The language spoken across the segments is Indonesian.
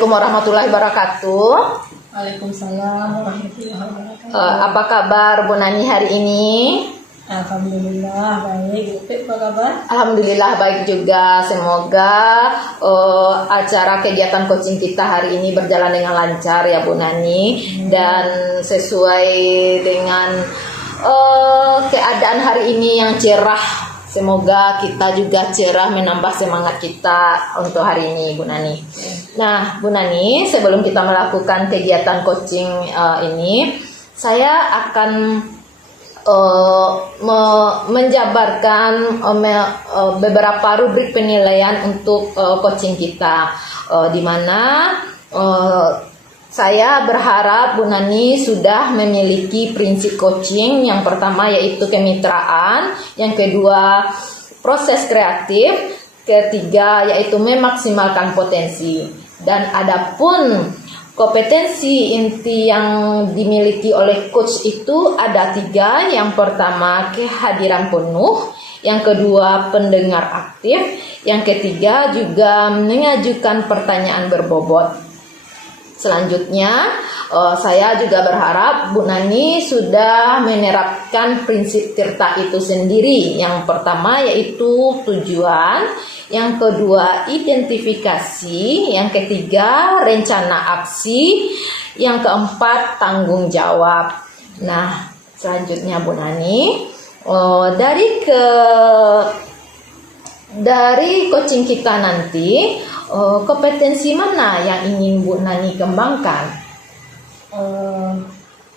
Assalamualaikum warahmatullahi wabarakatuh. Waalaikumsalam warahmatullahi wabarakatuh. Apa kabar Bu Nani hari ini? Alhamdulillah baik. Apa kabar? Alhamdulillah baik juga. Semoga acara kegiatan coaching kita hari ini berjalan dengan lancar ya Bu Nani, dan sesuai dengan keadaan hari ini yang cerah. Semoga kita juga cerah, menambah semangat kita untuk hari ini Bu Nani. Nah Bu Nani, sebelum kita melakukan kegiatan coaching ini, saya akan menjabarkan beberapa rubrik penilaian untuk coaching kita, di mana saya berharap Bu Nani sudah memiliki prinsip coaching. Yang pertama yaitu kemitraan, yang kedua proses kreatif, ketiga yaitu memaksimalkan potensi. Dan adapun kompetensi inti yang dimiliki oleh coach itu ada 3. Yang pertama kehadiran penuh, yang kedua pendengar aktif, yang ketiga juga mengajukan pertanyaan berbobot. Selanjutnya, saya juga berharap Bu Nani sudah menerapkan prinsip Tirta itu sendiri. Yang pertama yaitu tujuan, yang kedua identifikasi, yang ketiga rencana aksi, yang keempat tanggung jawab. Nah, selanjutnya Bu Nani, dari coaching kita nanti, kompetensi mana yang ingin Bu Nani kembangkan?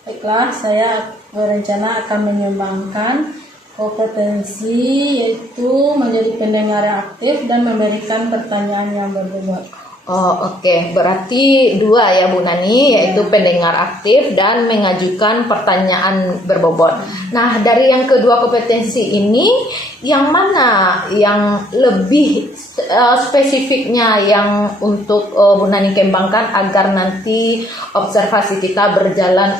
Baiklah, saya berencana akan mengembangkan kompetensi yaitu menjadi pendengar yang aktif dan memberikan pertanyaan yang berbobot. Oke. Berarti 2 ya Bu Nani, yaitu pendengar aktif dan mengajukan pertanyaan berbobot. Nah, dari yang kedua kompetensi ini, yang mana yang lebih spesifiknya yang untuk Bu Nani kembangkan agar nanti observasi kita berjalan,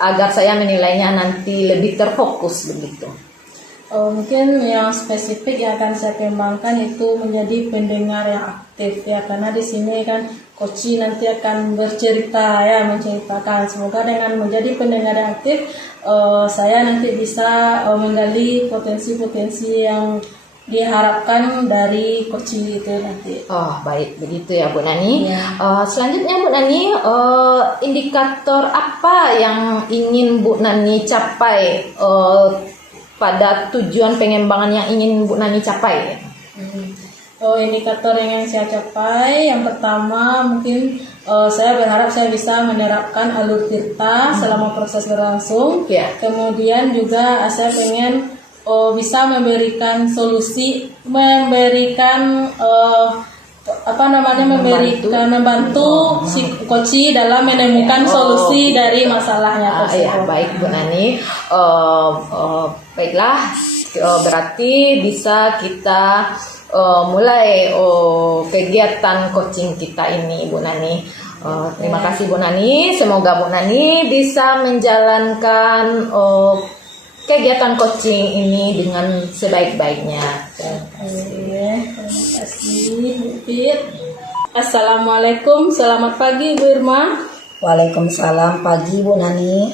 agar saya menilainya nanti lebih terfokus begitu? Mungkin yang spesifik yang akan saya kembangkan itu menjadi pendengar yang aktif ya, karena di sini kan coach nanti akan bercerita ya, menceritakan. Semoga dengan menjadi pendengar yang aktif, saya nanti bisa menggali potensi-potensi yang diharapkan dari coach itu nanti. Baik, begitu ya Bu Nani. Ya. Selanjutnya Bu Nani, indikator apa yang ingin Bu Nani capai pada tujuan pengembangan yang ingin Bu Nani capai? Indikator yang saya capai, yang pertama mungkin saya berharap saya bisa menerapkan alur Tirta selama proses berlangsung. Yeah. Kemudian juga saya pengen bisa memberikan solusi, membantu si coach dalam menemukan solusi dari masalahnya tersebut. Ya, baik Bu Nani. Baiklah, berarti bisa kita mulai kegiatan coaching kita ini Bu Nani. Terima kasih Bu Nani. Semoga Bu Nani bisa menjalankan kegiatan coaching ini dengan sebaik-baiknya. Terima kasih Bu Fit. Assalamualaikum, selamat pagi Bu Irma. Waalaikumsalam, pagi Bu Nani.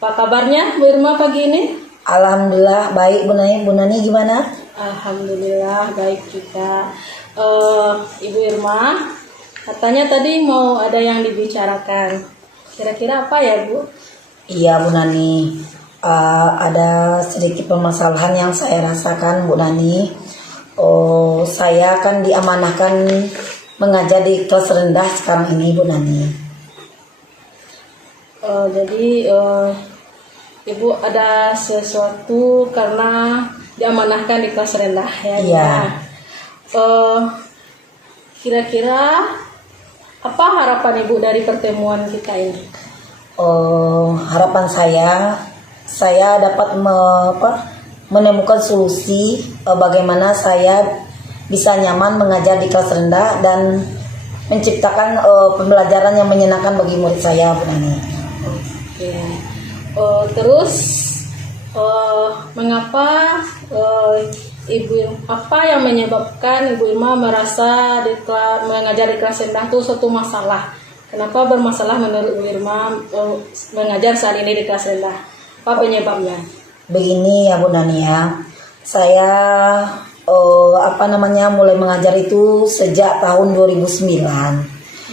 Apa kabarnya Bu Irma pagi ini? Alhamdulillah baik Bu Nani. Bu Nani gimana? Alhamdulillah baik juga. Ibu Irma, katanya tadi mau ada yang dibicarakan. Kira-kira apa ya Bu? Iya Bu Nani. Ada sedikit permasalahan yang saya rasakan Bu Nani. Saya kan diamanahkan mengajar di kelas rendah sekarang ini Bu Nani. Jadi Ibu ada sesuatu karena diamanahkan di kelas rendah ya? Iya. Kira-kira apa harapan Ibu dari pertemuan kita ini? Harapan saya dapat menemukan solusi bagaimana saya bisa nyaman mengajar di kelas rendah dan menciptakan pembelajaran yang menyenangkan bagi murid saya Bu Nani. Oke. Terus mengapa apa yang menyebabkan Ibu Irma merasa mengajar di kelas rendah itu suatu masalah? Kenapa bermasalah menurut Ibu Irma mengajar saat ini di kelas rendah? Apa penyebabnya? Begini ya Bu Nani ya, saya mulai mengajar itu sejak tahun 2009.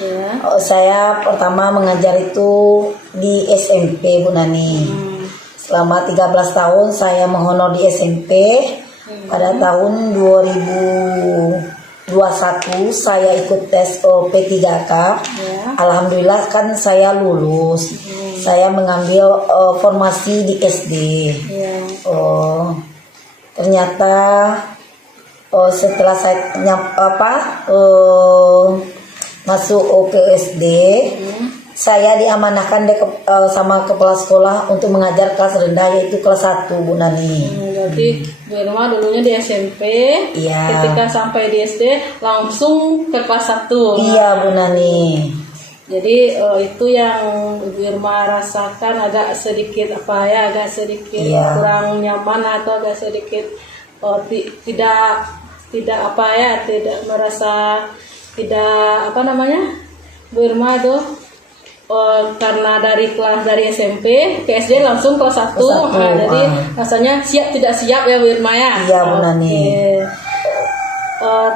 Ya. Saya pertama mengajar itu di SMP Bu Nani. Selama 13 tahun saya menghonor di SMP. Pada tahun 2021 saya ikut tes P3K. Alhamdulillah kan saya lulus. Saya mengambil formasi di SD. Ternyata setelah saya masuk ke SD, saya diamanahkan sama kepala sekolah untuk mengajar kelas rendah, yaitu kelas 1 Bu Nani. Jadi Bu Irma dulunya di SMP, Iya. ketika sampai di SD langsung ke kelas 1. Iya Bu Nani. Jadi itu yang Ibu Irma rasakan agak sedikit Iya. kurang nyaman atau agak sedikit tidak merasa Bu Irma itu karena dari SMP ke SD langsung kelas 1. Jadi rasanya siap tidak siap ya Bu Irma ya. Iya Bu Nani.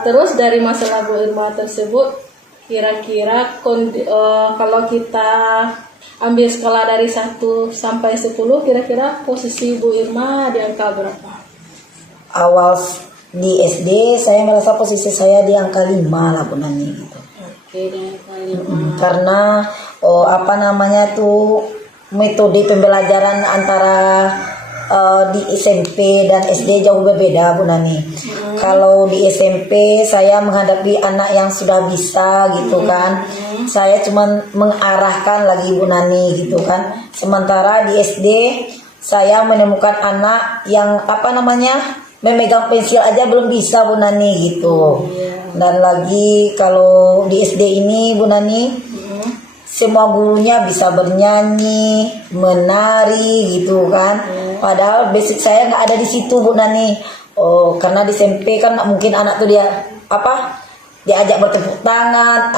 Terus dari masalah Bu Irma tersebut, kira-kira kalau kita ambil skala dari 1 sampai 10, kira-kira posisi Bu Irma di angka berapa? Awal di SD saya merasa posisi saya di angka 5 lah Bu Nani gitu. Oke, di angka 5. Karena metode pembelajaran antara di SMP dan SD jauh berbeda Bu Nani. Kalau di SMP saya menghadapi anak yang sudah bisa gitu kan. Saya cuma mengarahkan lagi Bu Nani gitu kan. Sementara di SD saya menemukan anak yang memegang pensil aja belum bisa Bu Nani gitu. Dan lagi kalau di SD ini Bu Nani, semua gurunya bisa bernyanyi, menari gitu kan. Padahal basic saya nggak ada di situ Bu Nani. Karena di SMP kan mungkin anak tuh diajak bertepuk tangan,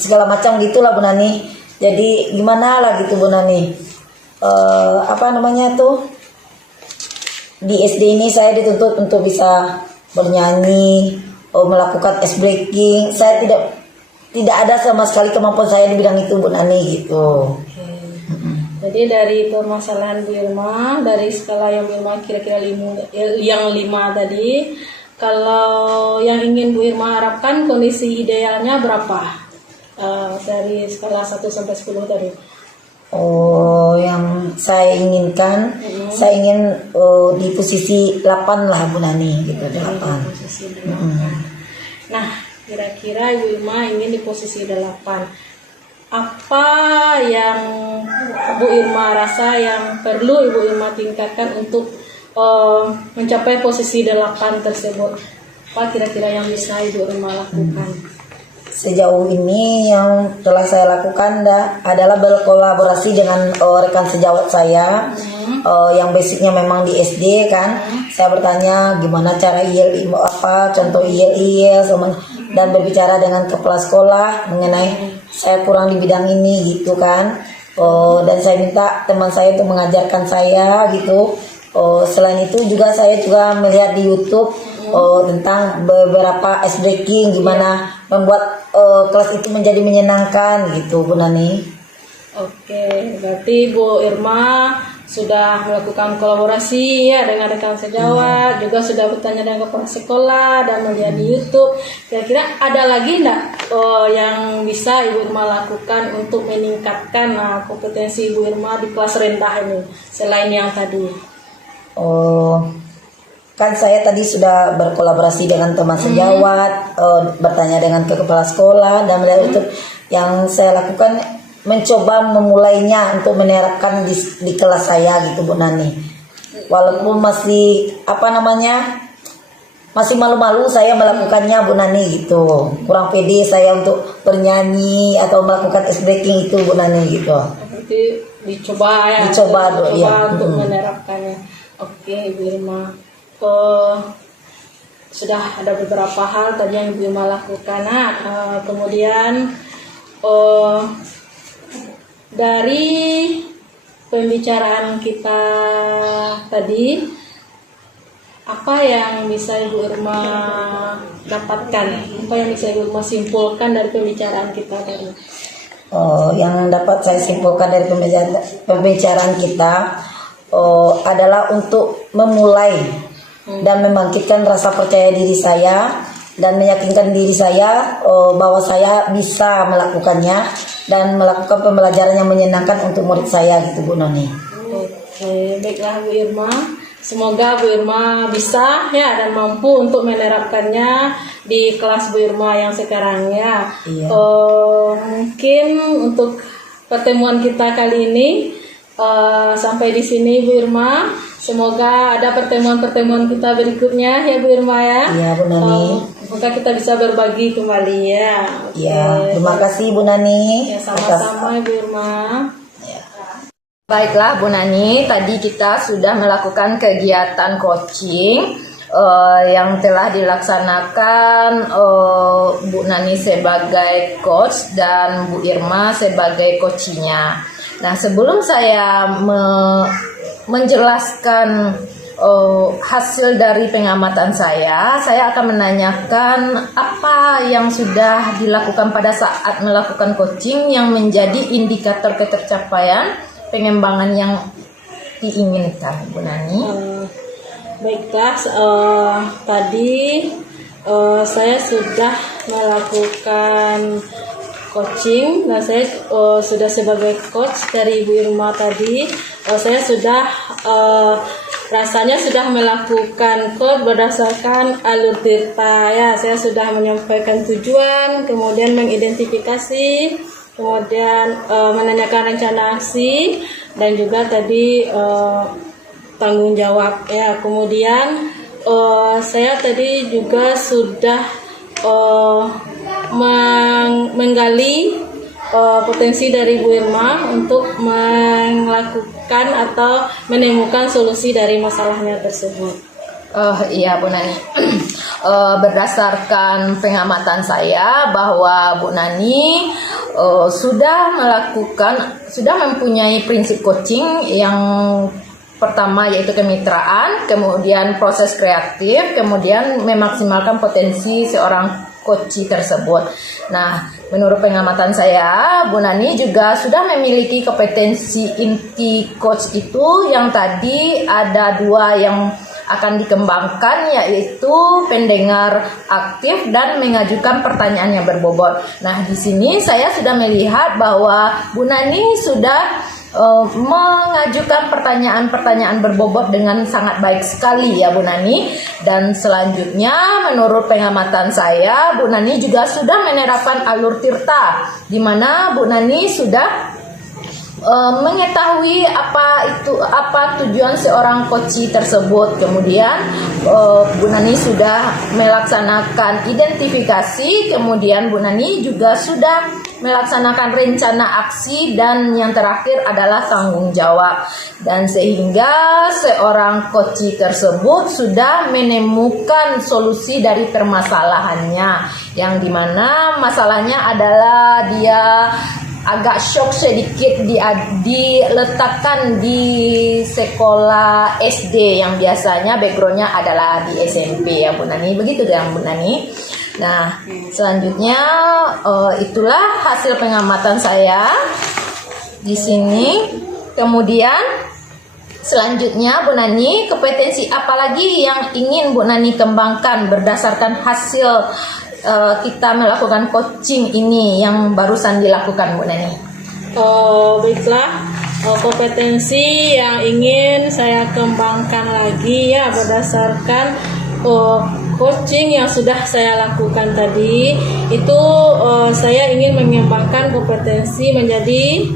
segala macam gitulah Bu Nani. Jadi gimana lah gitu Bu Nani. Di SD ini saya dituntut untuk bisa bernyanyi, melakukan ice breaking. Saya tidak ada sama sekali kemampuan saya di bidang itu Bu Nani gitu. Jadi dari permasalahan Bu Irma, dari skala yang Bu Irma kira-kira 5 tadi, kalau yang ingin Bu Irma harapkan kondisi idealnya berapa? Dari skala 1 sampai 10 tadi. Yang saya inginkan, saya ingin di posisi 8 lah Bu Nani gitu, 8. Posisi 8. Nah, kira-kira Ibu Irma ingin di posisi 8. Apa yang Bu Irma rasa yang perlu Ibu Irma tingkatkan untuk mencapai posisi 8 tersebut? Apa kira-kira yang bisa Ibu Irma lakukan? Sejauh ini yang telah saya lakukan adalah berkolaborasi dengan rekan sejawat saya yang basicnya memang di SD kan. Saya bertanya gimana cara contoh IEL dan berbicara dengan kepala sekolah mengenai saya kurang di bidang ini gitu kan. Dan saya minta teman saya untuk mengajarkan saya gitu. Selain itu juga saya melihat di YouTube tentang beberapa ice breaking, gimana membuat kelas itu menjadi menyenangkan gitu Bu Nani. Oke, berarti Bu Irma sudah melakukan kolaborasi ya dengan rekan sejawat, juga sudah bertanya dengan kepala sekolah dan melihat di YouTube. Kira-kira ada lagi enggak yang bisa Ibu Irma lakukan untuk meningkatkan kompetensi Ibu Irma di kelas rendah ini selain yang tadi? Kan saya tadi sudah berkolaborasi dengan teman sejawat, bertanya dengan kepala sekolah dan melihat YouTube. Yang saya lakukan mencoba memulainya untuk menerapkan di kelas saya gitu Bu Nani. Walaupun masih masih malu-malu saya melakukannya Bu Nani gitu. Kurang pede saya untuk bernyanyi atau melakukan ice breaking itu Bu Nani gitu. Berarti dicoba ya. Untuk menerapkannya. Oke, Ibu Irma. sudah ada beberapa hal tadi yang Ibu Irma lakukan. Kemudian dari pembicaraan kita tadi, apa yang bisa Ibu Irma dapatkan? Apa yang bisa Ibu Irma simpulkan dari pembicaraan kita tadi? Yang dapat saya simpulkan dari pembicaraan kita adalah untuk memulai dan membangkitkan rasa percaya diri saya dan meyakinkan diri saya bahwa saya bisa melakukannya dan melakukan pembelajaran yang menyenangkan untuk murid saya gitu Bu Noni. Oke, baiklah Bu Irma. Semoga Bu Irma bisa ya dan mampu untuk menerapkannya di kelas Bu Irma yang sekarang ya. Iya. Mungkin untuk pertemuan kita kali ini sampai di sini Bu Irma. Semoga ada pertemuan-pertemuan kita berikutnya ya Bu Irma ya. Iya Bu Nani. Semoga kita bisa berbagi kembali ya. Iya, terima kasih Bu Nani. Ya, sama-sama Bu Irma. Baiklah Bu Nani, tadi kita sudah melakukan kegiatan coaching yang telah dilaksanakan Bu Nani sebagai coach dan Bu Irma sebagai coachnya. Nah, sebelum saya menjelaskan hasil dari pengamatan saya akan menanyakan apa yang sudah dilakukan pada saat melakukan coaching yang menjadi indikator ketercapaian pengembangan yang diinginkan, Bu Nani. Baiklah, tadi saya sudah melakukan coaching. Nah, saya sudah sebagai coach dari Bu Irma tadi. Saya sudah rasanya sudah melakukan coach berdasarkan alur tirta ya. Saya sudah menyampaikan tujuan, kemudian mengidentifikasi, kemudian menanyakan rencana aksi, dan juga tadi tanggung jawab ya. Kemudian saya tadi juga sudah menggali potensi dari Bu Irma untuk melakukan atau menemukan solusi dari masalahnya tersebut. Iya Bu Nani. Berdasarkan pengamatan saya bahwa Bu Nani sudah mempunyai prinsip coaching yang pertama yaitu kemitraan, kemudian proses kreatif, kemudian memaksimalkan potensi seorang coach tersebut. Nah, menurut pengamatan saya, Bu Nani juga sudah memiliki kompetensi inti coach itu yang tadi ada 2 yang akan dikembangkan, yaitu pendengar aktif dan mengajukan pertanyaan yang berbobot. Nah, di sini saya sudah melihat bahwa Bu Nani sudah mengajukan pertanyaan-pertanyaan berbobot dengan sangat baik sekali ya Bu Nani. Dan selanjutnya menurut pengamatan saya, Bu Nani juga sudah menerapkan alur tirta, di mana Bu Nani sudah mengetahui apa tujuan seorang coach tersebut. Kemudian Bu Nani sudah melaksanakan identifikasi, kemudian Bu Nani juga sudah melaksanakan rencana aksi, dan yang terakhir adalah tanggung jawab. Dan sehingga seorang coach tersebut sudah menemukan solusi dari permasalahannya, yang dimana masalahnya adalah dia agak shock sedikit diletakkan di sekolah SD yang biasanya backgroundnya adalah di SMP ya Bu Nani, begitu kan Bu Nani. Nah, selanjutnya itulah hasil pengamatan saya di sini. Kemudian selanjutnya Bu Nani, kompetensi apa lagi yang ingin Bu Nani kembangkan berdasarkan hasil kita melakukan coaching ini yang barusan dilakukan Bu Nani? Baiklah, kompetensi yang ingin saya kembangkan lagi ya berdasarkan coaching yang sudah saya lakukan tadi itu, saya ingin mengembangkan kompetensi menjadi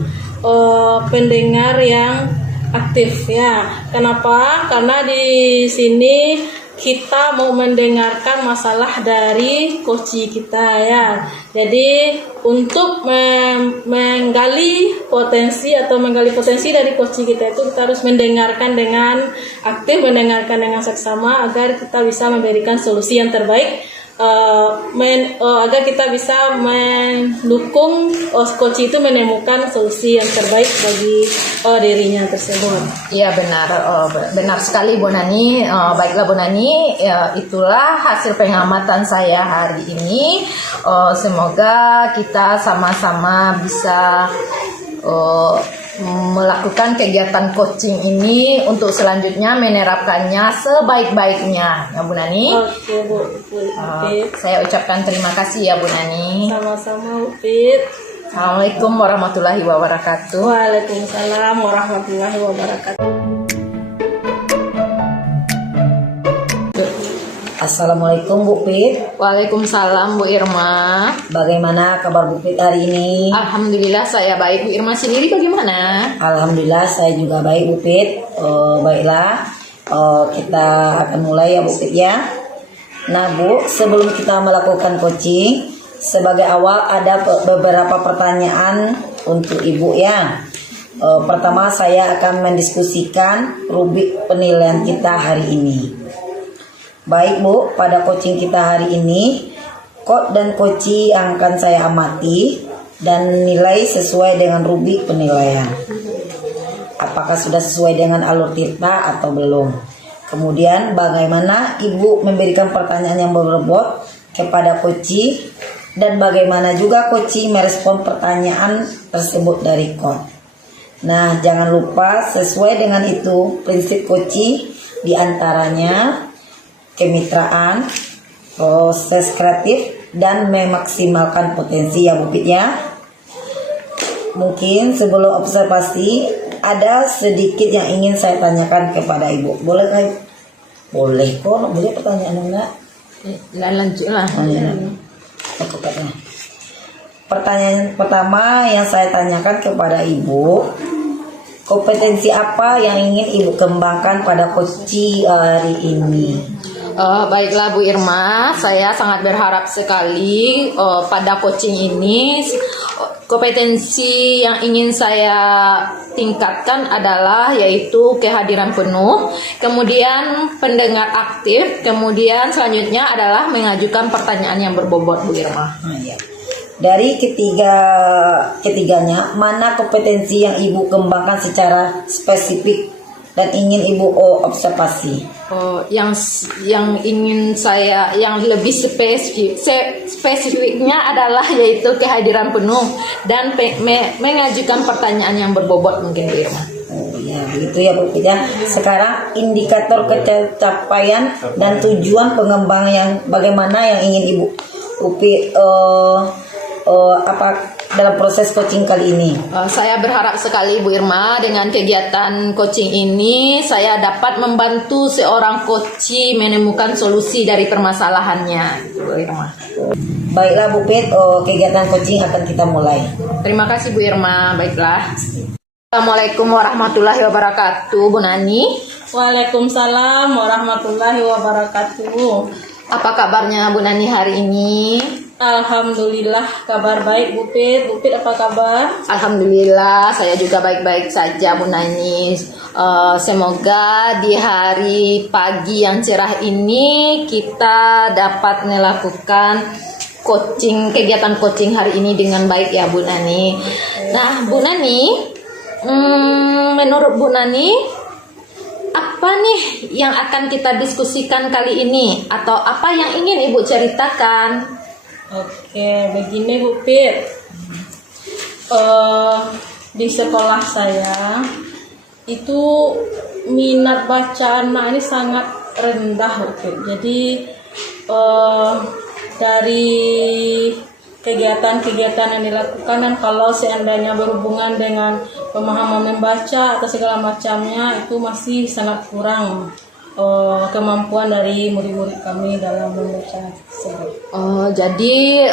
pendengar yang aktif ya. Kenapa? Karena di sini kita mau mendengarkan masalah dari coach kita ya. Jadi untuk menggali potensi dari coach kita itu kita harus mendengarkan dengan aktif, mendengarkan dengan seksama agar kita bisa memberikan solusi yang terbaik. Agar kita bisa mendukung coach itu menemukan solusi yang terbaik bagi dirinya tersebut. Iya benar, benar sekali Bu Nani. Baiklah Bu Nani, itulah hasil pengamatan saya hari ini. Semoga kita sama-sama bisa melakukan kegiatan coaching ini untuk selanjutnya menerapkannya sebaik-baiknya ya Bu Nani. Oke Bu. Saya ucapkan terima kasih ya Bu Nani. Sama-sama Bu Pit. Assalamualaikum warahmatullahi wabarakatuh. Waalaikumsalam warahmatullahi wabarakatuh. Assalamualaikum Bu Pit. Waalaikumsalam Bu Irma. Bagaimana kabar Bu Pit hari ini? Alhamdulillah saya baik. Bu Irma sendiri bagaimana? Alhamdulillah saya juga baik Bu Pit. Baiklah, kita akan mulai ya Bu Pit ya. Nah Bu, sebelum kita melakukan coaching, sebagai awal ada beberapa pertanyaan untuk Ibu ya. Pertama saya akan mendiskusikan rubrik penilaian kita hari ini. Baik Bu, pada coaching kita hari ini, coach dan coachee yang akan saya amati dan nilai sesuai dengan rubrik penilaian. Apakah sudah sesuai dengan alur tirta atau belum? Kemudian bagaimana Ibu memberikan pertanyaan yang berbobot kepada coachee dan bagaimana juga coachee merespon pertanyaan tersebut dari coach. Nah, jangan lupa sesuai dengan itu prinsip coachee diantaranya kemitraan, proses kreatif, dan memaksimalkan potensi ya Bu Pit ya. Mungkin sebelum observasi ada sedikit yang ingin saya tanyakan kepada Ibu. Boleh kan? Boleh kok, boleh pertanyaan enggak? Lanjutlah. Pertanyaan pertama yang saya tanyakan kepada Ibu, kompetensi apa yang ingin Ibu kembangkan pada coachee hari ini? Baiklah Bu Irma, saya sangat berharap sekali pada coaching ini kompetensi yang ingin saya tingkatkan adalah yaitu kehadiran penuh, kemudian pendengar aktif, kemudian selanjutnya adalah mengajukan pertanyaan yang berbobot Bu Irma. Ya. Dari ketiganya, mana kompetensi yang Ibu kembangkan secara spesifik dan ingin Ibu observasi? Yang ingin saya yang lebih spesifiknya adalah yaitu kehadiran penuh dan mengajukan pertanyaan yang berbobot mungkin Bu Irma. Oh ya, begitu ya Bu Pit ya. Sekarang indikator pencapaian dan tujuan pengembangan yang bagaimana yang ingin Ibu Pit apa dalam proses coaching kali ini? Saya berharap sekali Bu Irma dengan kegiatan coaching ini saya dapat membantu seorang coachee menemukan solusi dari permasalahannya Bu Irma. Baiklah Bu Pit, kegiatan coaching akan kita mulai. Terima kasih Bu Irma. Baiklah. Assalamualaikum warahmatullahi wabarakatuh Bu Nani. Waalaikumsalam warahmatullahi wabarakatuh. Apa kabarnya Bu Nani hari ini? Alhamdulillah kabar baik Bu Pit. Bu Pit apa kabar? Alhamdulillah saya juga baik-baik saja Bu Nani. Semoga di hari pagi yang cerah ini kita dapat melakukan kegiatan coaching hari ini dengan baik ya Bu Nani. Nah Bu Nani, menurut Bu Nani apa nih yang akan kita diskusikan kali ini atau apa yang ingin Ibu ceritakan? Oke, begini Bu Pit. Di sekolah saya itu minat baca anak ini sangat rendah Bu Pit. Jadi dari kegiatan-kegiatan yang dilakukan dan kalau seandainya berhubungan dengan pemahaman membaca atau segala macamnya itu masih sangat kurang kemampuan dari murid-murid kami dalam membaca tersebut. Jadi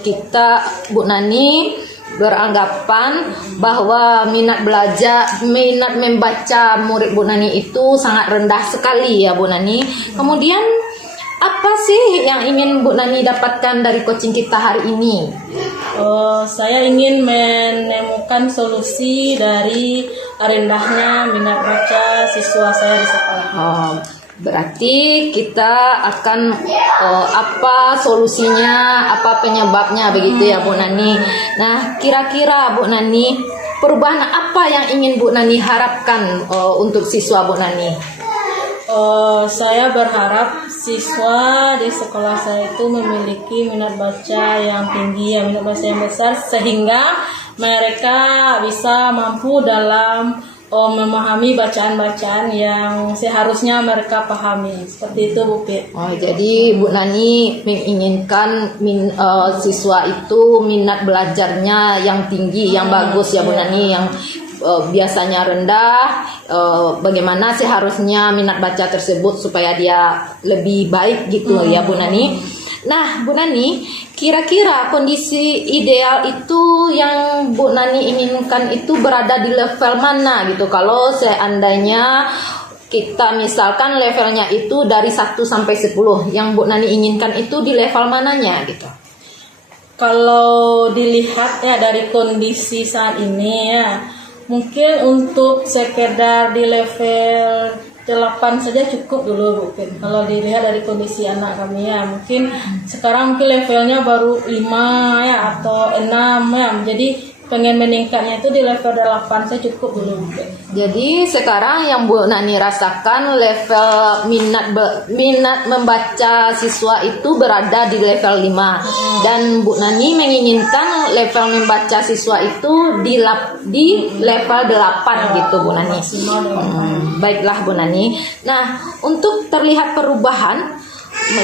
kita Bu Nani beranggapan bahwa minat membaca murid Bu Nani itu sangat rendah sekali ya Bu Nani. Kemudian apa sih yang ingin Bu Nani dapatkan dari coaching kita hari ini? Saya ingin menemukan solusi dari rendahnya minat baca siswa saya di sekolah. Berarti kita akan apa solusinya, apa penyebabnya begitu ya Bu Nani. Nah, kira-kira Bu Nani, perubahan apa yang ingin Bu Nani harapkan untuk siswa Bu Nani? Saya berharap siswa di sekolah saya itu memiliki minat baca yang tinggi, minat baca yang besar, sehingga mereka bisa mampu dalam memahami bacaan-bacaan yang seharusnya mereka pahami. Seperti itu Bu Pit. Jadi Bu Nani menginginkan siswa itu minat belajarnya yang tinggi, yang bagus ya Bu Nani, yang biasanya rendah, bagaimana seharusnya minat baca tersebut supaya dia lebih baik gitu ya Bu Nani. Nah Bu Nani, kira-kira kondisi ideal itu yang Bu Nani inginkan itu berada di level mana gitu? Kalau seandainya kita misalkan levelnya itu dari 1 sampai 10, yang Bu Nani inginkan itu di level mananya gitu? Kalau dilihat ya dari kondisi saat ini ya, mungkin untuk sekedar di level 8 saja cukup dulu mungkin. Kalau dilihat dari kondisi anak kami ya, mungkin sekarang mungkin levelnya baru 5 ya atau 6 ya. Jadi pengen meningkatnya itu di level 8 saya cukup dulu mungkin. Jadi sekarang yang Bu Nani rasakan level minat membaca siswa itu berada di level 5 dan Bu Nani menginginkan level membaca siswa itu di level 8 gitu Bu Nani. Baiklah Bu Nani. Nah, untuk terlihat perubahan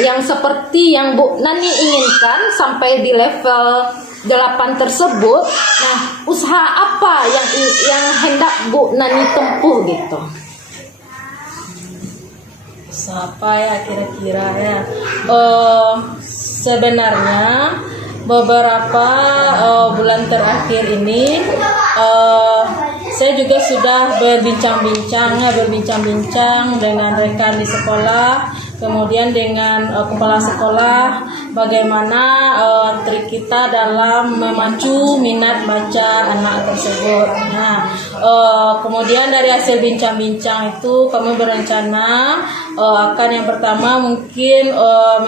yang seperti yang Bu Nani inginkan sampai di level 8 tersebut, nah usaha apa yang hendak Bu Nani tempuh gitu? Siapa ya kira-kira ya? Sebenarnya beberapa bulan terakhir ini saya juga sudah berbincang-bincang dengan rekan di sekolah, kemudian dengan kepala sekolah, bagaimana trik kita dalam memacu minat baca anak tersebut. Nah, kemudian dari hasil bincang-bincang itu kami berencana akan yang pertama mungkin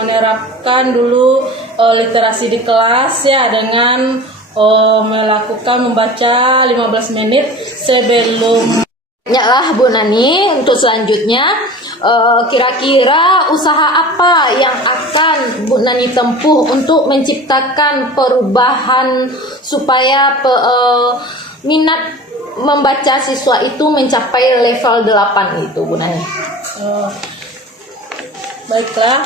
menerapkan dulu literasi di kelas ya, dengan melakukan membaca 15 menit sebelum. Ya Bu Nani, untuk selanjutnya kira-kira usaha apa yang akan Bu Nani tempuh untuk menciptakan perubahan supaya minat membaca siswa itu mencapai level 8 itu Bu Nani? Baiklah,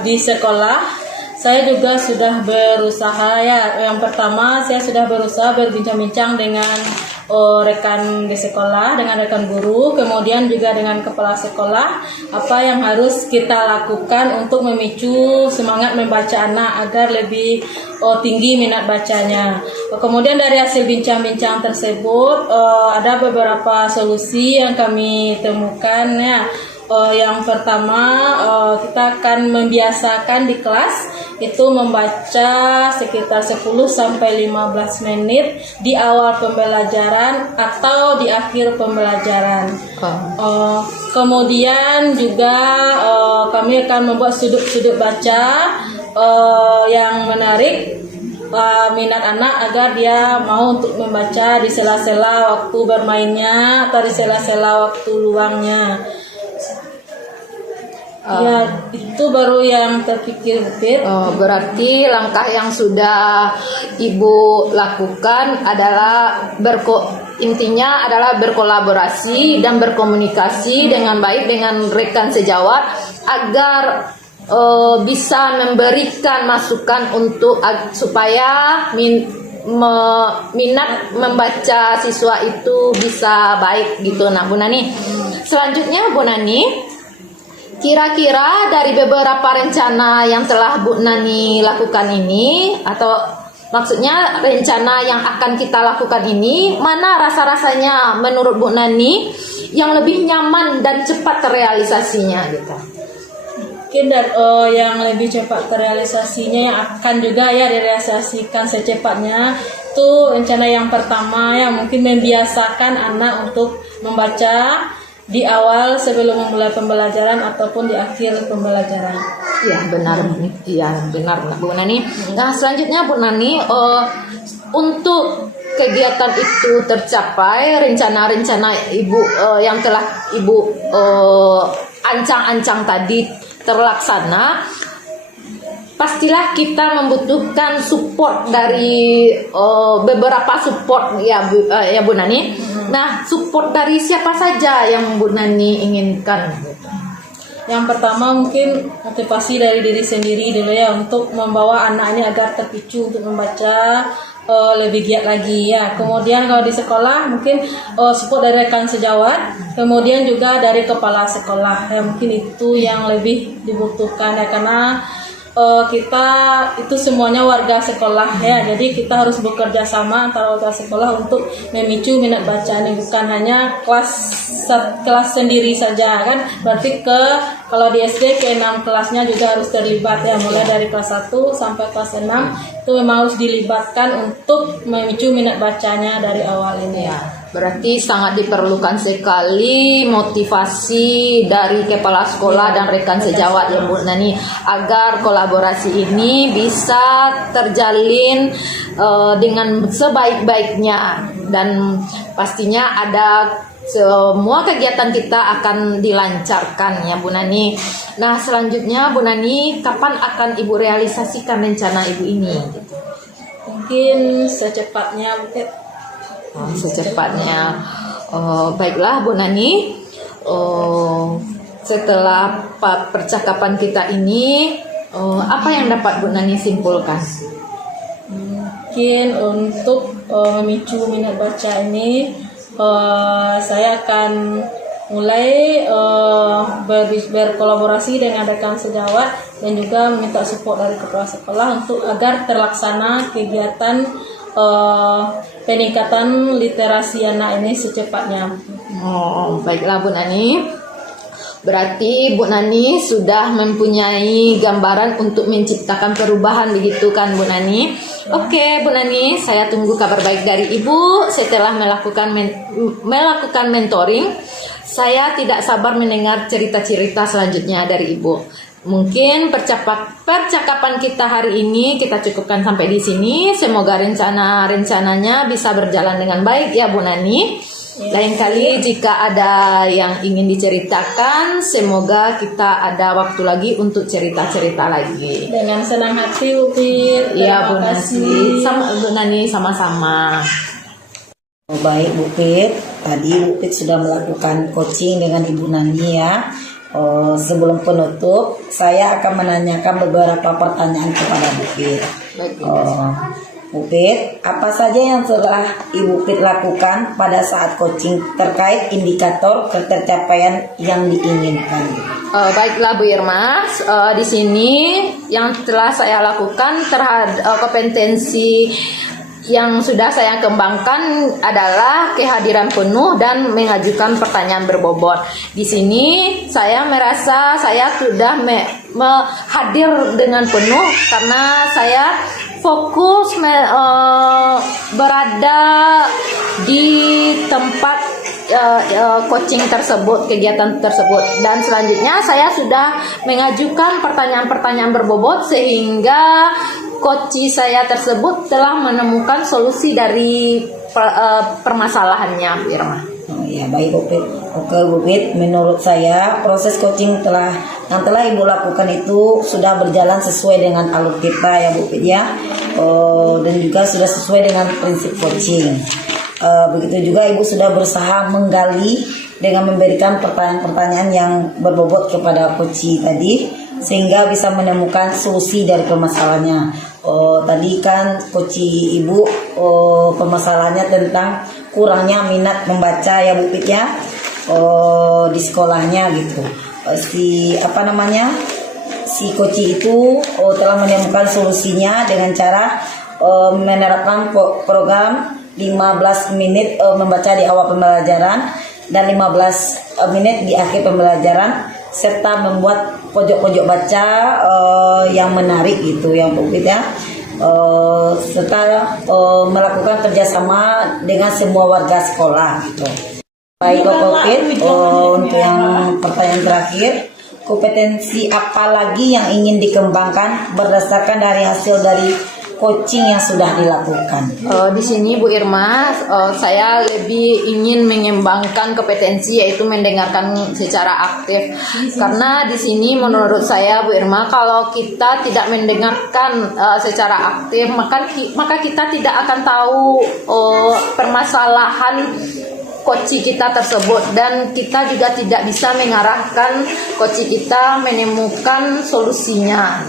di sekolah saya juga sudah berusaha ya. Yang pertama saya sudah berusaha berbincang-bincang dengan rekan di sekolah, dengan rekan guru, kemudian juga dengan kepala sekolah, apa yang harus kita lakukan untuk memicu semangat membaca anak agar lebih tinggi minat bacanya. Kemudian dari hasil bincang-bincang tersebut ada beberapa solusi yang kami temukan ya. Yang pertama kita akan membiasakan di kelas itu membaca sekitar 10-15 menit di awal pembelajaran atau di akhir pembelajaran. Kemudian juga kami akan membuat sudut-sudut baca yang menarik minat anak agar dia mau untuk membaca di sela-sela waktu bermainnya atau di sela-sela waktu luangnya. Ya, itu baru yang terpikir. Berarti langkah yang sudah Ibu lakukan adalah intinya adalah berkolaborasi dan berkomunikasi dengan baik dengan rekan sejawat agar bisa memberikan masukan untuk supaya minat membaca siswa itu bisa baik gitu. Nah Bu Nani, selanjutnya Bu Nani, kira-kira dari beberapa rencana yang telah Bu Nani lakukan ini atau Maksudnya rencana yang akan kita lakukan ini, mana rasa-rasanya menurut Bu Nani yang lebih nyaman dan cepat terrealisasinya gitu. Mungkin yang lebih cepat terrealisasinya yang akan juga ya direalisasikan secepatnya itu rencana yang pertama ya, mungkin membiasakan anak untuk membaca di awal sebelum memulai pembelajaran ataupun di akhir pembelajaran. Iya benar, Bu Nani. Nah selanjutnya Bu Nani, untuk kegiatan itu tercapai, rencana-rencana Ibu yang telah Ibu ancang-ancang tadi terlaksana, pastilah kita membutuhkan support dari beberapa support ya Bu Nani. Nah, support dari siapa saja yang Bu Nani inginkan? Yang pertama mungkin motivasi dari diri sendiri dulu ya, untuk membawa anak ini agar terpicu untuk membaca lebih giat lagi ya. Kemudian kalau di sekolah mungkin support dari rekan sejawat, kemudian juga dari kepala sekolah ya, mungkin itu yang lebih dibutuhkan ya, karena kita itu semuanya warga sekolah ya, jadi kita harus bekerja sama antara warga sekolah untuk memicu minat baca ini, bukan hanya kelas sendiri saja kan. Berarti kalau di SD ke 6 kelasnya juga harus terlibat ya, mulai dari kelas 1 sampai kelas 6 itu memang harus dilibatkan untuk memicu minat bacanya dari awal ini ya. Berarti sangat diperlukan sekali motivasi dari kepala sekolah dan rekan sejawat ya Bu Nani, agar kolaborasi ini bisa terjalin dengan sebaik-baiknya, dan pastinya ada semua kegiatan kita akan dilancarkan ya Bu Nani. Nah selanjutnya Bu Nani, kapan akan Ibu realisasikan rencana Ibu ini? Mungkin secepatnya baiklah Bu Nani, setelah percakapan kita ini, apa yang dapat Bu Nani simpulkan? Mungkin untuk memicu minat baca ini, saya akan mulai berkolaborasi dengan rekan sejawat dan juga meminta support dari kepala sekolah untuk agar terlaksana kegiatan peningkatan literasi anak ini secepatnya. Baiklah Bu Nani. Berarti Bu Nani sudah mempunyai gambaran untuk menciptakan perubahan, begitu kan Bu Nani? Oke Bu Nani, saya tunggu kabar baik dari Ibu setelah melakukan mentoring. Saya tidak sabar mendengar cerita-cerita selanjutnya dari Ibu. Mungkin percakapan kita hari ini kita cukupkan sampai di sini. Semoga rencananya bisa berjalan dengan baik ya Bu Nani. Lain kali jika ada yang ingin diceritakan, semoga kita ada waktu lagi untuk cerita-cerita lagi. Dengan senang hati Upit. Iya Bu Nani, Bu Nani sama-sama. Baik Bu Pit, tadi Bu Pit sudah melakukan coaching dengan Ibu Nani ya. Sebelum penutup, saya akan menanyakan beberapa pertanyaan kepada Bu Pit. Bu Pit, apa saja yang telah Ibu Pit lakukan pada saat coaching terkait indikator ketercapaian yang diinginkan? Baiklah Bu Irma, di sini yang telah saya lakukan terhadap kompetensi yang sudah saya kembangkan adalah kehadiran penuh dan mengajukan pertanyaan berbobot. Di sini saya merasa saya sudah hadir dengan penuh karena saya fokus berada di tempat coaching tersebut, kegiatan tersebut, dan selanjutnya saya sudah mengajukan pertanyaan-pertanyaan berbobot sehingga coach saya tersebut telah menemukan solusi dari permasalahannya, Bu Irma. Ya baik Bu Pit. Oke Bu Pit, menurut saya proses coaching yang telah Ibu lakukan itu sudah berjalan sesuai dengan alur kita ya Bu Pit ya. Dan juga sudah sesuai dengan prinsip coaching. Begitu juga Ibu sudah berusaha menggali dengan memberikan pertanyaan-pertanyaan yang berbobot kepada coach tadi, sehingga bisa menemukan solusi dari permasalahannya. Tadi kan coach Ibu permasalahannya tentang kurangnya minat membaca ya Bu Pit ya, di sekolahnya gitu. Si coach itu telah menemukan solusinya dengan cara menerapkan program 15 menit membaca di awal pembelajaran dan 15 menit di akhir pembelajaran, serta membuat pojok-pojok baca yang menarik gitu, yang begitu ya. Serta melakukan kerjasama dengan semua warga sekolah gitu. Baik Kokit, untuk yang pertanyaan terakhir, kompetensi apa lagi yang ingin dikembangkan berdasarkan dari hasil dari coaching yang sudah dilakukan? Di sini Bu Irma, saya lebih ingin mengembangkan kompetensi yaitu mendengarkan secara aktif. Karena di sini menurut saya Bu Irma, kalau kita tidak mendengarkan secara aktif, maka kita tidak akan tahu permasalahan coach kita tersebut, dan kita juga tidak bisa mengarahkan coach kita menemukan solusinya.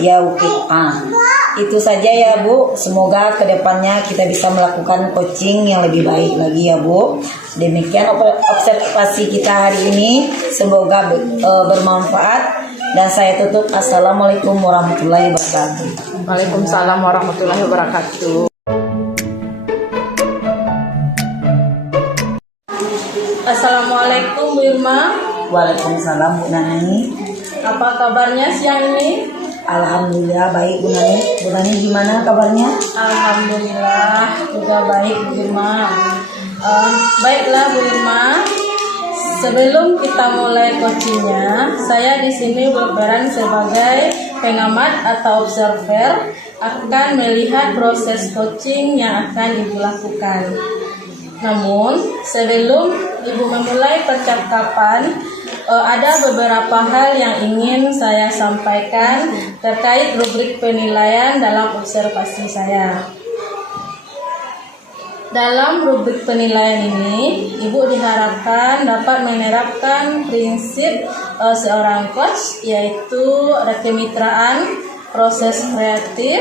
Ya oke. Itu saja ya Bu. Semoga kedepannya kita bisa melakukan coaching yang lebih baik lagi ya Bu. Demikian observasi kita hari ini. Semoga bermanfaat. Dan saya tutup. Assalamualaikum warahmatullahi wabarakatuh. Waalaikumsalam warahmatullahi wabarakatuh. Assalamualaikum Bu Irma. Waalaikumsalam Bu Nani. Apa kabarnya siang ini? Alhamdulillah baik Bu Nani. Bu Nani gimana kabarnya? Alhamdulillah juga baik Bu Irma. Baiklah Bu Irma. Sebelum kita mulai coachingnya, saya di sini berperan sebagai pengamat atau observer, akan melihat proses coaching yang akan Ibu lakukan. Namun, sebelum Ibu memulai percakapan, ada beberapa hal yang ingin saya sampaikan terkait rubrik penilaian dalam observasi saya. Dalam rubrik penilaian ini, Ibu diharapkan dapat menerapkan prinsip seorang coach, yaitu ada kemitraan, proses kreatif,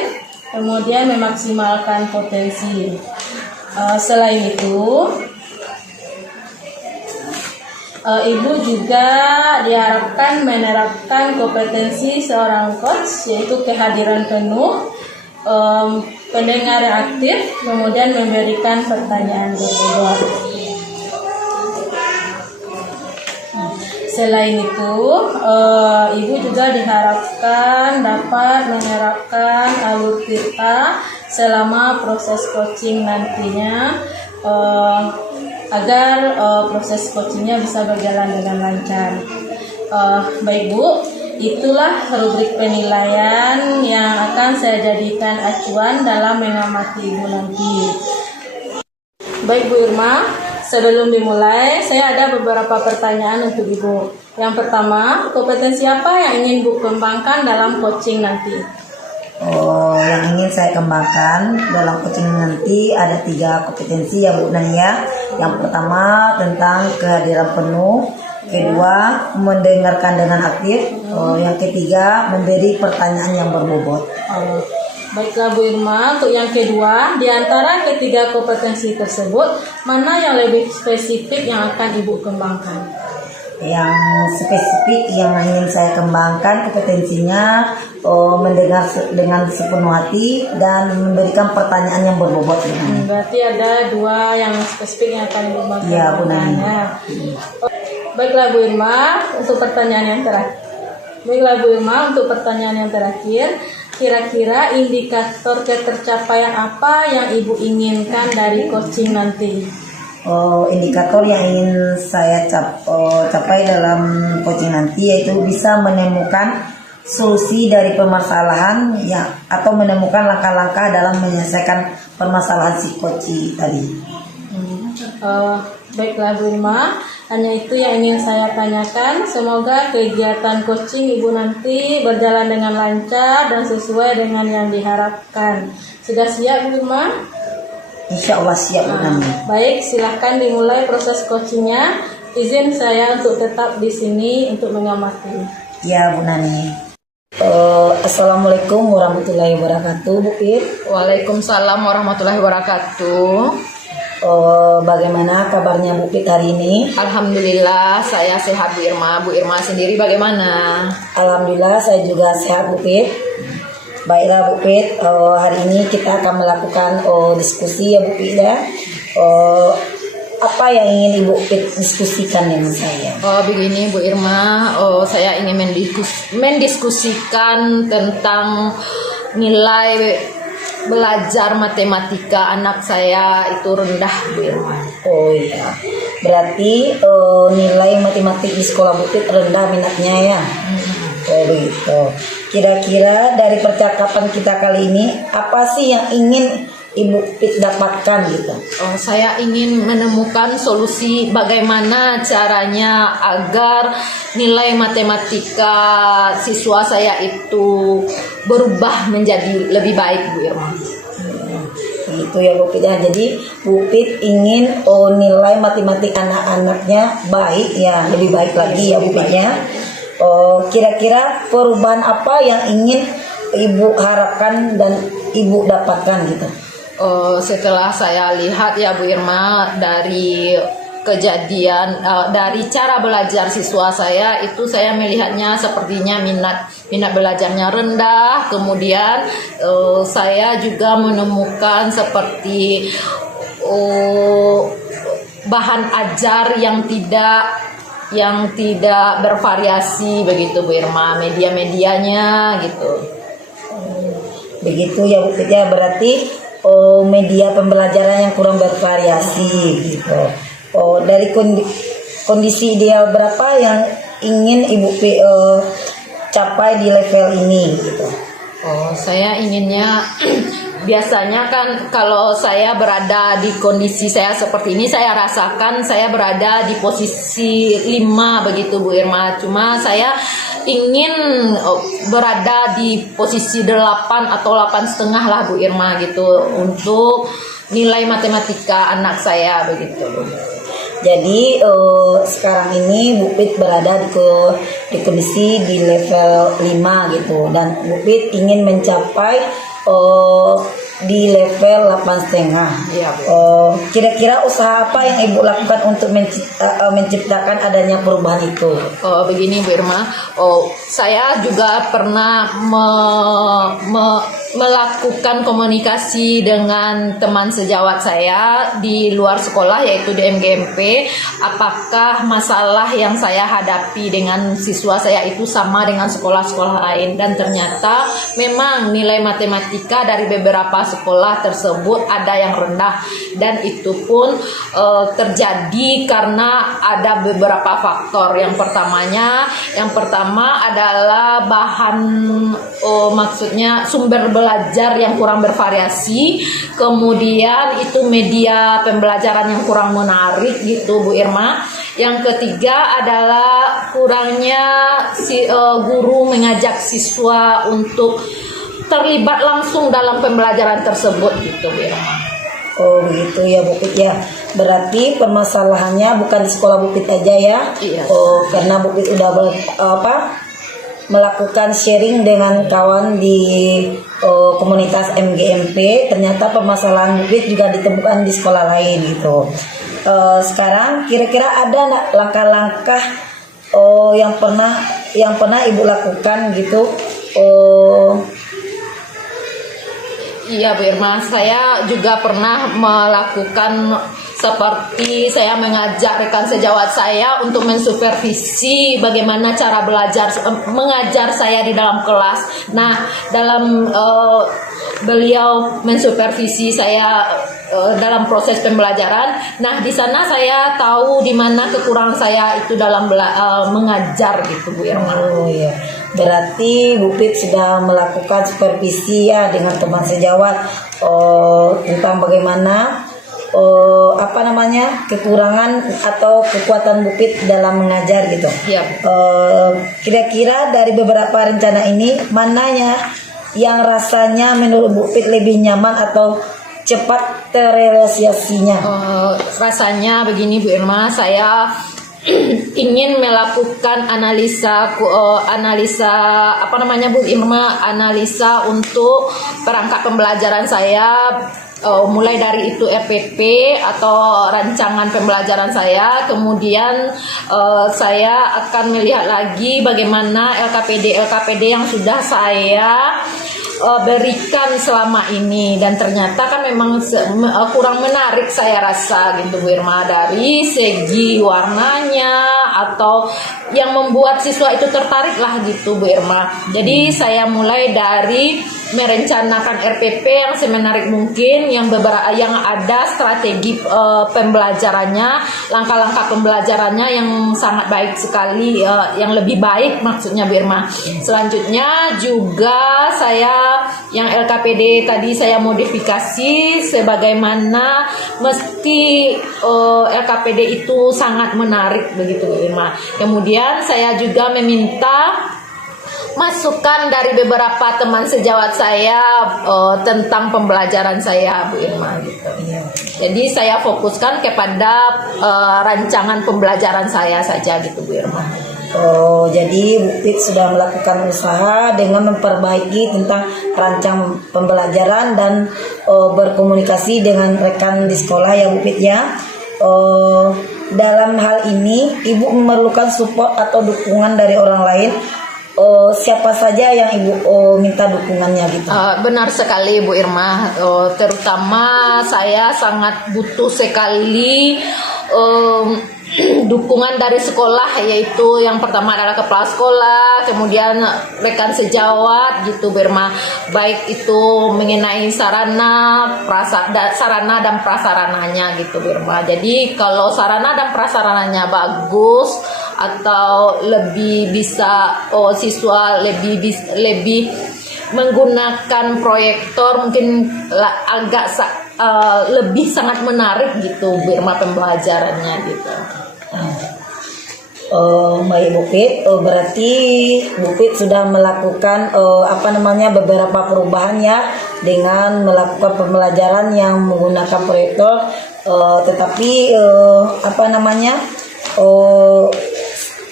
kemudian memaksimalkan potensi. Selain itu, Ibu juga diharapkan menerapkan kompetensi seorang coach, yaitu kehadiran penuh, pendengar yang aktif, kemudian memberikan pertanyaan berbobot. Selain itu, Ibu juga diharapkan dapat menerapkan alur cerita selama proses coaching nantinya, agar proses coachingnya bisa berjalan dengan lancar. Baik Bu, itulah rubrik penilaian yang akan saya jadikan acuan dalam mengamati Ibu nanti. Baik Bu Irma, sebelum dimulai, saya ada beberapa pertanyaan untuk Ibu. Yang pertama, kompetensi apa yang ingin Bu kembangkan dalam coaching nanti? Yang ingin saya kembangkan dalam coaching nanti ada 3 kompetensi ya Bu Nania. Yang pertama tentang kehadiran penuh, kedua mendengarkan dengan aktif, yang ketiga memberi pertanyaan yang berbobot. Baiklah Bu Irma, untuk yang kedua, di antara ketiga kompetensi tersebut, mana yang lebih spesifik yang akan Ibu kembangkan? Yang spesifik yang ingin saya kembangkan kompetensinya mendengar dengan sepenuh hati dan memberikan pertanyaan yang berbobot. Berarti ada 2 yang spesifik yang akan Ibu kembangkan. Iya benar. Baiklah Bu Irma, untuk pertanyaan yang terakhir, kira-kira indikator ketercapaian apa yang Ibu inginkan dari coaching nanti? Indikator yang ingin saya capai dalam coaching nanti yaitu bisa menemukan solusi dari permasalahan ya, atau menemukan langkah-langkah dalam menyelesaikan permasalahan si coach tadi. Baiklah Bu Irma, hanya itu yang ingin saya tanyakan. Semoga kegiatan coaching Ibu nanti berjalan dengan lancar dan sesuai dengan yang diharapkan. Sudah siap Bu Irma? Insya Allah siap Bu Nani. Baik, silahkan dimulai proses coachingnya. Izin saya untuk tetap di sini untuk mengamati. Ya Bu Nani. Assalamualaikum warahmatullahi wabarakatuh Bu Pir. Waalaikumsalam warahmatullahi wabarakatuh. Bagaimana kabarnya Bu Pir hari ini? Alhamdulillah saya sehat Bu Irma. Bu Irma sendiri bagaimana? Alhamdulillah saya juga sehat Bu Pir. Baiklah Bu Pit, hari ini kita akan melakukan diskusi ya Bu Pit ya. Apa yang ingin Ibu Pit diskusikan dengan saya? Begini Bu Irma, saya ingin mendiskusikan tentang nilai belajar matematika anak saya itu rendah Bu Irma. Oh iya, berarti nilai matematik di sekolah Bu Pit rendah minatnya ya? Oh begitu. Kira-kira dari percakapan kita kali ini, apa sih yang ingin Ibu Pit dapatkan gitu? Saya ingin menemukan solusi bagaimana caranya agar nilai matematika siswa saya itu berubah menjadi lebih baik Bu Irma. Itu ya Bu Pit ya. Jadi Bu Pit ingin nilai matematik anak-anaknya baik ya, lebih baik lagi ya Bu Pit ya. Kira-kira perubahan apa yang ingin Ibu harapkan dan Ibu dapatkan gitu? Setelah saya lihat ya Bu Irma dari kejadian dari cara belajar siswa saya itu, saya melihatnya sepertinya minat belajarnya rendah. Kemudian saya juga menemukan seperti bahan ajar yang tidak bervariasi begitu Bu Irma, media-medianya gitu. Begitu ya Bu Pit ya, berarti media pembelajaran yang kurang bervariasi gitu. Dari kondisi ideal berapa yang ingin Ibu Pit capai di level ini gitu? Saya inginnya biasanya kan kalau saya berada di kondisi saya seperti ini, saya rasakan saya berada di posisi 5 begitu Bu Irma. Cuma saya ingin berada di posisi 8 atau 8,5 lah Bu Irma gitu untuk nilai matematika anak saya begitu. Jadi sekarang ini Bu Pit berada di kondisi di level 5 gitu, dan Bu Pit ingin mencapai di level 8,5. Iya, Kira-kira usaha apa yang Ibu lakukan untuk menciptakan adanya perubahan itu? Begini Bu Irma, saya juga pernah melakukan komunikasi dengan teman sejawat saya di luar sekolah, yaitu di MGMP. Apakah masalah yang saya hadapi dengan siswa saya itu sama dengan sekolah-sekolah lain? Dan ternyata memang nilai matematika dari beberapa sekolah tersebut ada yang rendah, dan itu pun terjadi karena ada beberapa faktor. Yang pertama adalah bahan, maksudnya sumber belajar yang kurang bervariasi, kemudian itu media pembelajaran yang kurang menarik gitu Bu Irma. Yang ketiga adalah kurangnya guru mengajak siswa untuk terlibat langsung dalam pembelajaran tersebut gitu Bu Irma. Oh begitu ya Bu Pit ya. Berarti permasalahannya bukan di sekolah Bu Pit aja ya. Iya. Karena Bu Pit udah melakukan sharing dengan kawan di komunitas MGMP, ternyata permasalahan Bu Pit juga ditemukan di sekolah lain gitu. Sekarang kira-kira ada nggak langkah-langkah yang pernah Ibu lakukan gitu? Iya Bu Irma, saya juga pernah melakukan seperti saya mengajak rekan sejawat saya untuk mensupervisi bagaimana cara mengajar saya di dalam kelas. Nah, dalam beliau mensupervisi saya dalam proses pembelajaran. Nah, di sana saya tahu di mana kekurangan saya itu dalam mengajar gitu Bu Irma. Oh iya. Berarti Bu Pit sudah melakukan supervisi ya dengan teman sejawat tentang bagaimana kekurangan atau kekuatan Bu Pit dalam mengajar gitu. Iya. Kira-kira dari beberapa rencana ini, mananya yang rasanya menurut Bu Pit lebih nyaman atau cepat terrealisasinya? Rasanya begini Bu Irma, saya ingin melakukan analisa Bu Irma, analisa untuk perangkat pembelajaran saya, mulai dari itu RPP atau rancangan pembelajaran saya. Kemudian saya akan melihat lagi bagaimana LKPD yang sudah saya berikan selama ini, dan ternyata kan memang kurang menarik saya rasa gitu Bu Irma, dari segi warnanya atau yang membuat siswa itu tertarik lah gitu Bu Irma. Jadi saya mulai dari merencanakan RPP yang semenarik mungkin, yang ada strategi pembelajarannya, langkah-langkah pembelajarannya yang sangat baik sekali, yang lebih baik maksudnya Bu Irma. Selanjutnya juga saya yang LKPD tadi saya modifikasi sebagaimana mesti LKPD itu sangat menarik begitu Bu Irma. Kemudian saya juga meminta masukan dari beberapa teman sejawat saya tentang pembelajaran saya Bu Irma gitu. Jadi saya fokuskan kepada rancangan pembelajaran saya saja gitu Bu Irma. Oh, jadi Bu Pit sudah melakukan usaha dengan memperbaiki tentang rancang pembelajaran dan berkomunikasi dengan rekan di sekolah ya Bu Pit ya. Dalam hal ini Ibu memerlukan support atau dukungan dari orang lain. Siapa saja yang Ibu minta dukungannya gitu? Benar sekali Bu Irma, terutama saya sangat butuh sekali dukungan dari sekolah, yaitu yang pertama adalah kepala sekolah, kemudian rekan sejawat gitu Bu Irma, baik itu mengenai sarana dan prasarananya gitu Bu Irma. Jadi kalau sarana dan prasarananya bagus atau lebih bisa siswa lebih menggunakan proyektor, mungkin agak lebih sangat menarik gitu Bu Irma pembelajarannya gitu. Baik Bu Pit, berarti Bu Pit sudah melakukan beberapa perubahan ya dengan melakukan pembelajaran yang menggunakan proyektor, tetapi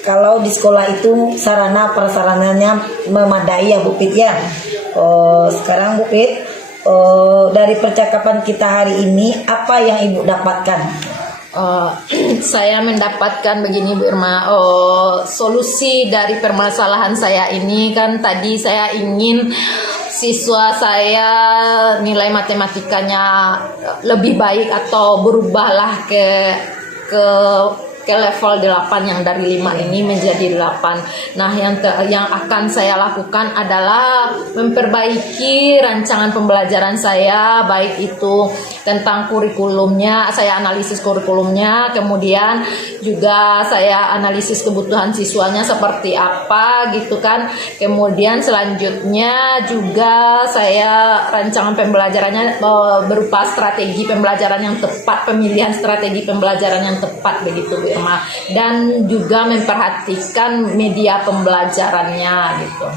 kalau di sekolah itu sarana prasarananya memadai ya Bu Pit ya. Sekarang Bu Pit, dari percakapan kita hari ini apa yang Ibu dapatkan? Saya mendapatkan begini Bu Irma, solusi dari permasalahan saya ini kan tadi saya ingin siswa saya nilai matematikanya lebih baik atau berubahlah ke level 8 yang dari 5 ini menjadi 8. Nah, yang akan saya lakukan adalah memperbaiki rancangan pembelajaran saya, baik itu tentang kurikulumnya, saya analisis kurikulumnya, kemudian juga saya analisis kebutuhan siswanya seperti apa gitu kan. Kemudian selanjutnya juga saya rancangan pembelajarannya berupa strategi pembelajaran yang tepat, pemilihan strategi pembelajaran yang tepat begitu Bu Irma, dan juga memperhatikan media pembelajarannya gitu.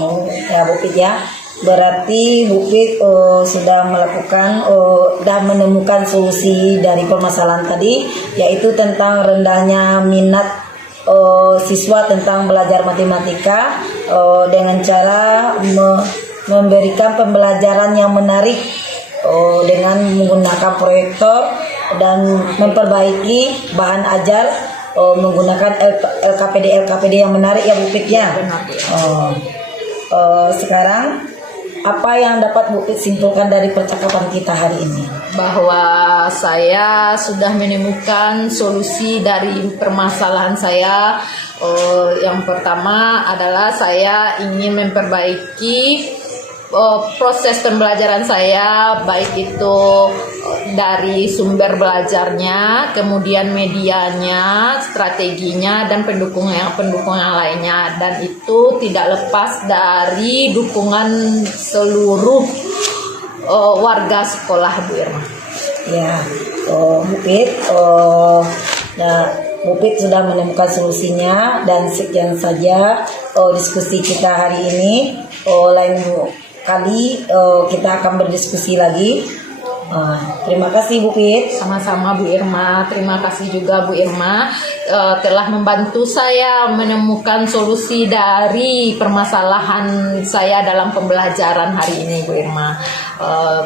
Oh ya Bu Pit ya, berarti Bu Pit sudah melakukan dan menemukan solusi dari permasalahan tadi, yaitu tentang rendahnya minat siswa tentang belajar matematika, dengan cara memberikan pembelajaran yang menarik dengan menggunakan proyektor dan memperbaiki bahan ajar menggunakan LKPD yang menarik ya Bu Pit ya. Sekarang apa yang dapat Bu Pit simpulkan dari percakapan kita hari ini? Bahwa saya sudah menemukan solusi dari permasalahan saya. Yang pertama adalah saya ingin memperbaiki proses pembelajaran saya, baik itu dari sumber belajarnya, kemudian medianya, strateginya, dan pendukung yang lainnya, dan itu tidak lepas dari dukungan seluruh warga sekolah Bu Irma. Ya, Bu Pit, Bu Pit sudah menemukan solusinya, dan sekian saja diskusi kita hari ini. Lain kali kita akan berdiskusi lagi. Terima kasih Bu Pit. Sama-sama Bu Irma. Terima kasih juga Bu Irma telah membantu saya menemukan solusi dari permasalahan saya dalam pembelajaran hari ini Bu Irma.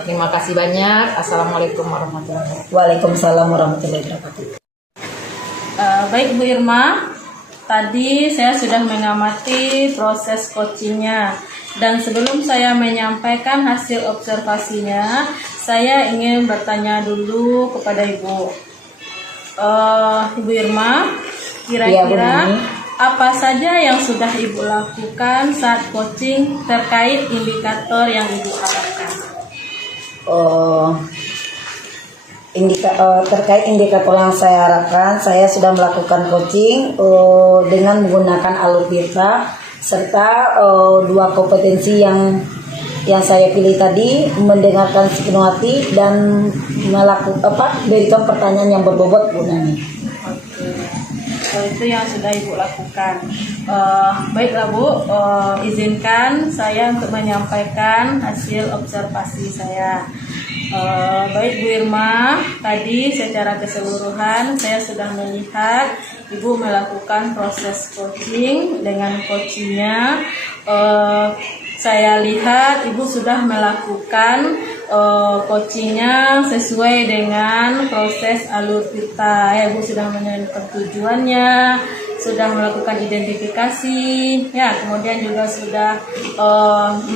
Terima kasih banyak. Assalamualaikum warahmatullahi wabarakatuh. Waalaikumsalam warahmatullahi wabarakatuh. Baik Bu Irma, tadi saya sudah mengamati proses coachingnya. Dan sebelum saya menyampaikan hasil observasinya, saya ingin bertanya dulu kepada Ibu. Ibu Irma, Iya, Bu kira-kira Nani. apa saja yang sudah Ibu lakukan saat coaching terkait indikator yang Ibu harapkan? Terkait indikator yang saya harapkan, saya sudah melakukan coaching dengan menggunakan alur Tirta serta dua kompetensi yang saya pilih tadi, mendengarkan sepenuh hati dan berikan pertanyaan yang berbobot, Bu Nani. Oke, itu yang sudah Ibu lakukan. Baiklah Bu, izinkan saya untuk menyampaikan hasil observasi saya. Baik Bu Irma, tadi secara keseluruhan saya sudah melihat Ibu melakukan proses coaching. Dengan coachingnya saya lihat Ibu sudah melakukan coachingnya sesuai dengan proses alur Tirta. Ya, Ibu sudah menemukan tujuannya, sudah melakukan identifikasi, ya, kemudian juga sudah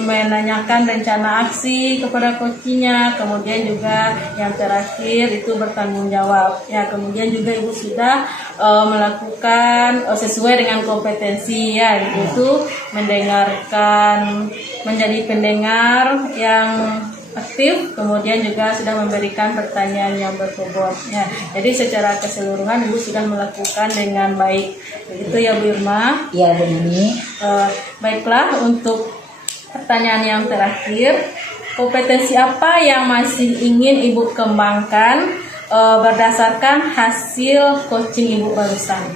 menanyakan rencana aksi kepada coachingnya, kemudian juga yang terakhir itu bertanggung jawab. Ya, kemudian juga Ibu sudah melakukan sesuai dengan kompetensi, ya, itu mendengarkan, menjadi pendengar yang aktif, kemudian juga sudah memberikan pertanyaan yang berbobot. Ya, jadi secara keseluruhan Ibu sudah melakukan dengan baik. Begitu ya Bu Irma? Iya, Bu Nani. Baiklah, untuk pertanyaan yang terakhir, kompetensi apa yang masih ingin Ibu kembangkan berdasarkan hasil coaching Ibu barusan?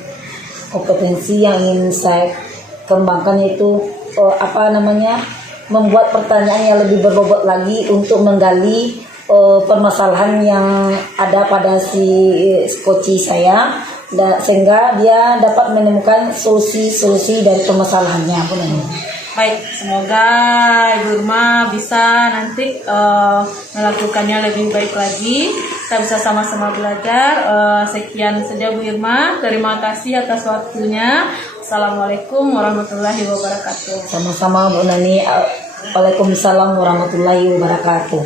Kompetensi yang ingin saya kembangkan itu membuat pertanyaan yang lebih berbobot lagi untuk menggali permasalahan yang ada pada si coach saya, sehingga dia dapat menemukan solusi dari permasalahannya, Bu Nani. Baik, semoga Ibu Irma bisa nanti melakukannya lebih baik lagi. Kita bisa sama-sama belajar. Sekian saja Bu Irma. Terima kasih atas waktunya. Assalamualaikum warahmatullahi wabarakatuh. Sama-sama Bu Nani. Waalaikumsalam warahmatullahi wabarakatuh.